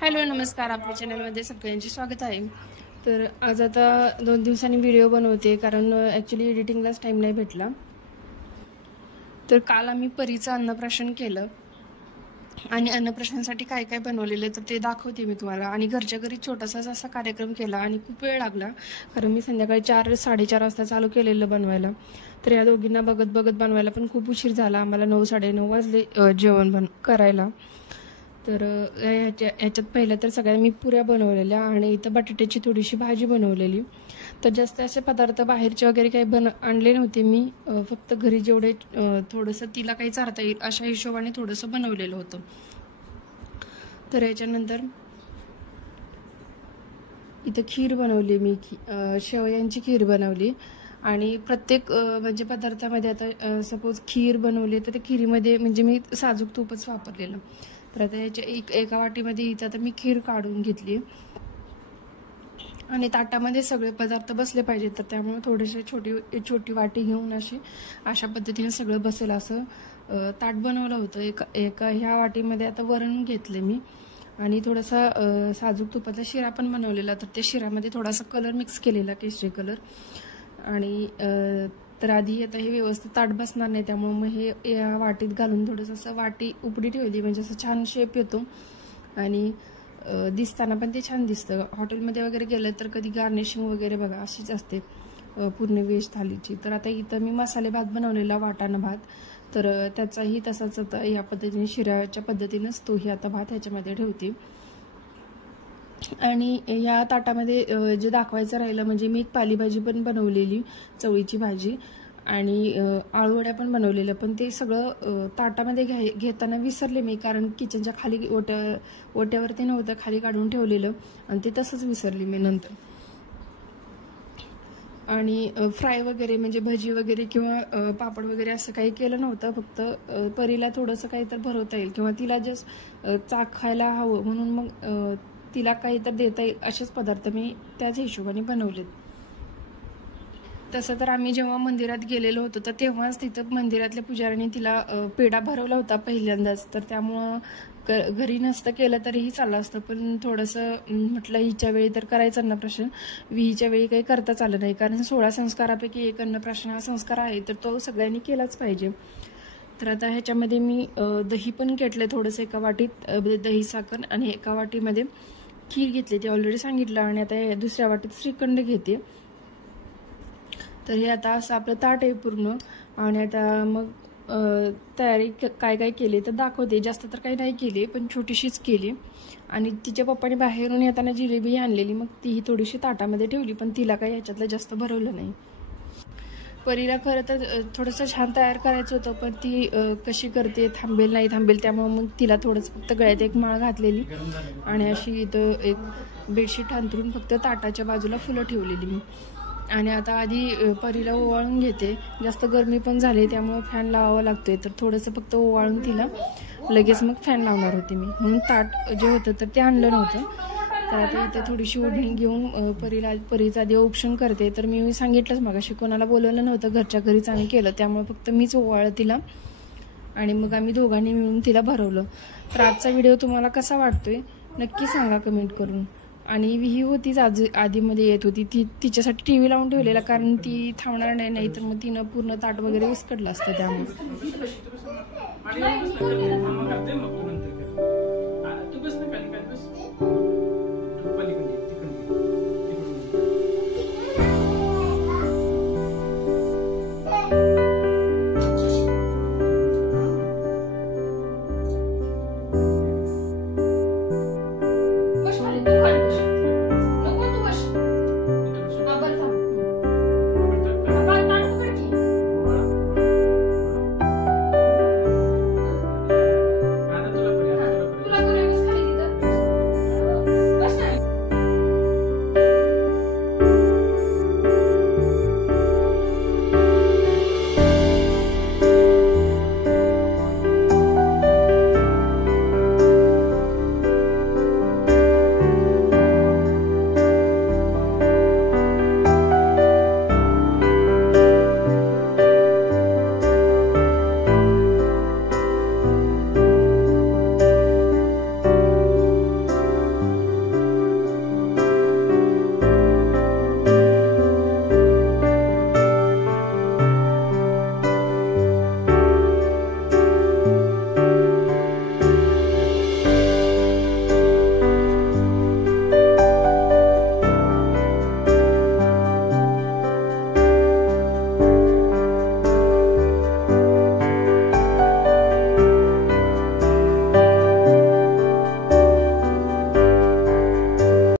Hello नमस्कार, आपल्या चॅनलमध्ये सगळ्यांचे स्वागत आहे। तर आज आता 2 दिवसांनी व्हिडिओ बनवते कारण ॲक्च्युली एडिटिंगलाच टाइम नाही भेटला। तर काल आम्ही परीचं अन्नप्राशन केलं आणि अन्नप्राशनासाठी काय काय बनवलेलं तर ते दाखवते मी तुम्हाला। आणि घरच्या घरी छोटासाच असा कार्यक्रम केला आणि खूप वेळ लागला कारण मी संध्याकाळी 4-4:30 वाजता चालू केलेलं बनवायला। तर या दोघींना बघत बघत बनवायला पण खूप उशीर झाला, आम्हाला 9-9:30 वाजले जेवण करायला। तर ह्याच्यात पहिलं तर सगळ्या मी पुऱ्या बनवलेल्या आणि इथं बटाट्याची थोडीशी भाजी बनवलेली। तर जास्त असे पदार्थ बाहेरचे वगैरे काही आणले नव्हते मी, फक्त घरी जेवढे थोडंसं तिला काही चारता येईल अशा हिशोबाने थोडंसं बनवलेलं होतं। तर याच्यानंतर इथं खीर बनवली मी, शेवयांची खीर बनवली। आणि प्रत्येक म्हणजे पदार्थामध्ये आता सपोज खीर बनवली तर त्या खीरीमध्ये म्हणजे मी साजूक तूपच वापरलेलं। तर आता याच्या एका वाटीमध्ये इथं आता मी खीर काढून घेतली आणि ताटामध्ये सगळे पदार्थ बसले पाहिजेत, तर त्यामुळे थोडीशी छोटी वाटी घेऊन अशा पद्धतीने सगळं बसेल असं ताट बनवलं होतं। एका ह्या वाटीमध्ये आता वरण घेतले मी आणि थोडासा साजूक तुपाचा शिरा पण बनवलेला। तर त्या शिरामध्ये थोडासा कलर मिक्स केलेला, केशरी कलर। आणि तर आधी आता हे व्यवस्थित ताट बसणार नाही त्यामुळे मग हे या वाटीत घालून थोडंसं असं वाटी उपडी ठेवली, म्हणजे असं छान शेप येतो आणि दिसताना पण ते छान दिसतं। हॉटेलमध्ये वगैरे गेलं तर कधी गार्निशिंग वगैरे बघा अशीच असते पूर्ण व्हेज थालीची। तर आता इथं मी मसाले भात बनवलेला, वाटाणा भात, तर त्याचाही तसाच आता या पद्धतीने शिऱ्याच्या पद्धतीनेच तोही आता भात ह्याच्यामध्ये ठेवते। आणि या ताटामध्ये जे दाखवायचं राहिलं म्हणजे मी एक पालेभाजी पण बनवलेली, चवळीची भाजी, आणि आळूवड्या पण बनवलेल्या, पण ते सगळं ताटामध्ये घेताना विसरले मी कारण किचनच्या खाली ओट्यावरती नव्हतं, खाली काढून ठेवलेलं आणि ते तसंच विसरली मी नंतर। आणि फ्राय वगैरे म्हणजे भजी वगैरे किंवा पापड वगैरे असं काही केलं नव्हतं, फक्त परीला थोडंसं काही तर भरवता येईल किंवा तिला जस्ट चाक खायला हवं म्हणून मग तिला काही तर देता येईल असेच पदार्थ मी त्याच हिशोबाने बनवलेत। तसं तर आम्ही जेव्हा मंदिरात गेलेलो होतो तर तेव्हाच तिथं मंदिरातल्या पुजाऱ्यांनी तिला पेढा भरवला होता पहिल्यांदाच, तर त्यामुळं घरी नसतं केलं तरीही चाललं असतं, पण थोडंसं म्हटलं हिच्या वेळी तर करायचं अन्नप्राशन, विहीच्या वेळी काही करताच आलं नाही कारण 16 संस्कारापैकी एक अन्नप्राशन हा संस्कार आहे, तर तो सगळ्यांनी केलाच पाहिजे। तर आता ह्याच्यामध्ये मी दही पण घेतलं थोडंसं, एका वाटीत दही साखर आणि एका वाटीमध्ये खीर घेतली, ते ऑलरेडी सांगितलं। आणि आता दुसऱ्या वाटीत श्रीखंड घेते। तर हे आता असं आपलं ताट आहे पूर्ण। आणि आता मग तयारी काय काय केली तर दाखवते, जास्त तर काही नाही केली पण छोटीशीच केली। आणि तिच्या पप्पाने बाहेरून येताना जिलेबी आणलेली, मग तीही थोडीशी ताटामध्ये ठेवली, पण तिला काही याच्यातलं जास्त भरवलं नाही। परीला खरं तर थोडंसं छान तयार करायचं होतं, पण ती कशी करते, थांबेल नाही थांबेल, त्यामुळे मग तिला थोडंसं फक्त गळ्यात एक माळ घातलेली आणि अशी इथं एक बेडशीट अंथरून फक्त ताटाच्या बाजूला फुलं ठेवलेली मी। आणि आता आधी परीला ओवाळून घेते, जास्त गरमी पण झाली त्यामुळे फॅन लावावा लागतोय, तर थोडंसं फक्त ओवाळून तिला लगेच मग फॅन लावणार होते मी, म्हणून ताट जे होतं तर ते आणलं नव्हतं। तर आता इथे थोडीशी ओढणी घेऊन परीचं आधी औक्षण करते। तर मी सांगितलंच मगाशी कोणाला बोलवलं नव्हतं, घरच्या घरीच आम्ही केलं, त्यामुळे फक्त मीच ओवाळलं तिला आणि मग आम्ही दोघांनी मिळून तिला भरवलं। तर आजचा व्हिडिओ तुम्हाला कसा वाटतोय नक्की सांगा कमेंट करून। आणि विही होतीच आधीमध्ये येत होती, तिच्यासाठी TV लावून ठेवलेला कारण ती थांबणार नाही, तर मग तिनं पूर्ण ताट वगैरे विस्कटलं असतं त्यामुळे।